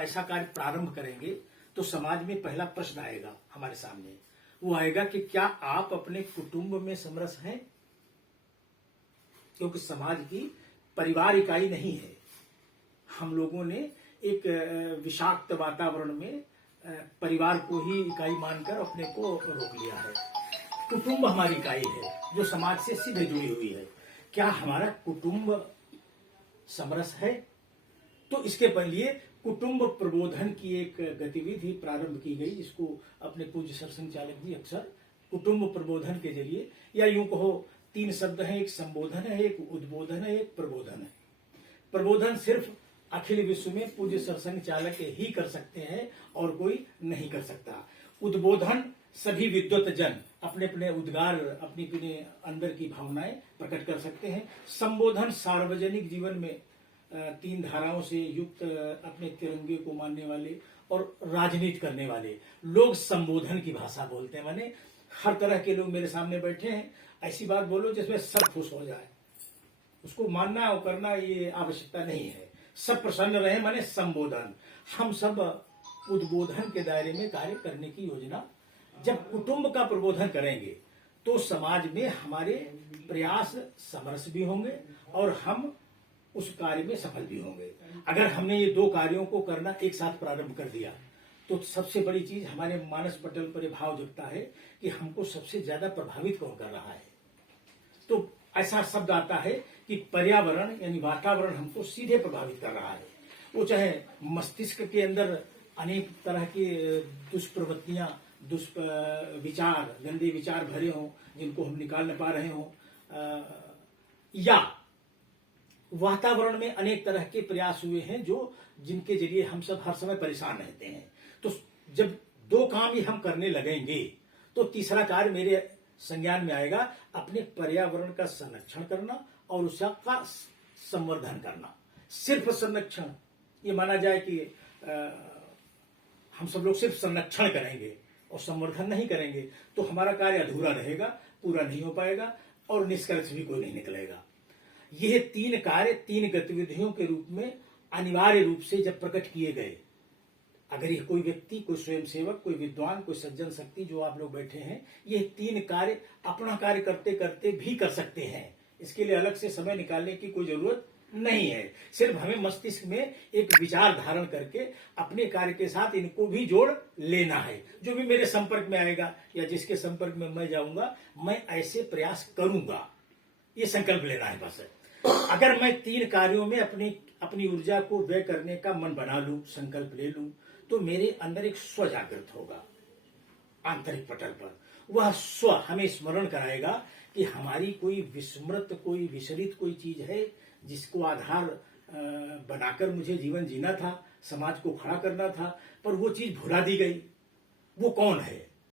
ऐसा कार्य प्रारंभ करेंगे तो समाज में पहला प्रश्न आएगा हमारे सामने। वो आएगा कि क्या आप अपने कुटुंब में समरस हैं? क्योंकि समाज की परिवार इकाई नहीं है। हम लोगों ने एक विषाक्त वातावरण में परिवार को ही इकाई मानकर अपने को रोक लिया है। कुटुंब हमारी इकाई है जो समाज से सीधे जुड़ी हुई है। क्या हमारा कुटुंब समरस है? तो इसके लिए कुटुंब प्रबोधन की एक गतिविधि प्रारंभ की गई, जिसको अपने पूज्य सरसंघ चालक जी अक्सर कुटुंब प्रबोधन के जरिए, या यूं कहो 3 शब्द हैं, एक संबोधन है, एक उद्बोधन है, एक प्रबोधन है। प्रबोधन सिर्फ अखिल विश्व में पूज्य सरसंघ चालक ही कर सकते हैं और कोई नहीं कर सकता। उद्बोधन सभी विद्वत जन अपने अपने उद्गार, अपनी अपने अंदर की भावनाएं प्रकट कर सकते हैं। संबोधन सार्वजनिक जीवन में 3 धाराओं से युक्त अपने तिरंगे को मानने वाले और राजनीति करने वाले लोग संबोधन की भाषा बोलते हैं। माने हर तरह के लोग मेरे सामने बैठे हैं, ऐसी बात बोलो जिसमें सब खुश हो जाए। उसको मानना और करना ये आवश्यकता नहीं है, सब प्रसन्न रहे, माने संबोधन। हम सब उद्बोधन के दायरे में कार्य करने की योजना, जब कुटुंब का प्रबोधन करेंगे तो समाज में हमारे प्रयास समरस भी होंगे और हम उस कार्य में सफल भी होंगे। अगर हमने ये 2 कार्यों को करना एक साथ प्रारंभ कर दिया तो सबसे बड़ी चीज हमारे मानस पटल पर भाव जगता है कि हमको सबसे ज्यादा प्रभावित कौन कर रहा है। तो ऐसा शब्द आता है कि पर्यावरण यानी वातावरण हमको सीधे प्रभावित कर रहा है। वो चाहे मस्तिष्क के अंदर अनेक तरह की दुष्प्रवृत्तियां, विचार, गंदे विचार भरे हों जिनको हम निकाल न पा रहे हों, या वातावरण में अनेक तरह के प्रयास हुए हैं जो जिनके जरिए हम सब हर समय परेशान रहते हैं। तो जब 2 काम ही हम करने लगेंगे तो तीसरा कार्य मेरे संज्ञान में आएगा, अपने पर्यावरण का संरक्षण करना और उसका संवर्धन करना। सिर्फ संरक्षण, ये माना जाए कि हम सब लोग सिर्फ संरक्षण करेंगे और संवर्धन नहीं करेंगे तो हमारा कार्य अधूरा रहेगा, पूरा नहीं हो पाएगा और निष्कर्ष भी कोई नहीं निकलेगा। यह 3 कार्य 3 गतिविधियों के रूप में अनिवार्य रूप से जब प्रकट किए गए, अगर ये कोई व्यक्ति, कोई स्वयंसेवक, कोई विद्वान, कोई सज्जन शक्ति जो आप लोग बैठे हैं, ये 3 कार्य अपना कार्य करते करते भी कर सकते हैं। इसके लिए अलग से समय निकालने की कोई जरूरत नहीं है। सिर्फ हमें मस्तिष्क में एक विचार धारण करके अपने कार्य के साथ इनको भी जोड़ लेना है। जो भी मेरे संपर्क में आएगा या जिसके संपर्क में मैं जाऊंगा, मैं ऐसे प्रयास करूंगा, ये संकल्प लेना है बस। अगर मैं 3 कार्यों में अपनी ऊर्जा को व्यय करने का मन बना लूं, संकल्प ले लूं, तो मेरे अंदर एक स्व जागृत होगा आंतरिक पटल पर। वह स्व हमें स्मरण कराएगा कि हमारी कोई विस्मृत, कोई विचलित कोई चीज है जिसको आधार बनाकर मुझे जीवन जीना था, समाज को खड़ा करना था, पर वो चीज भुला दी गई। वो कौन है?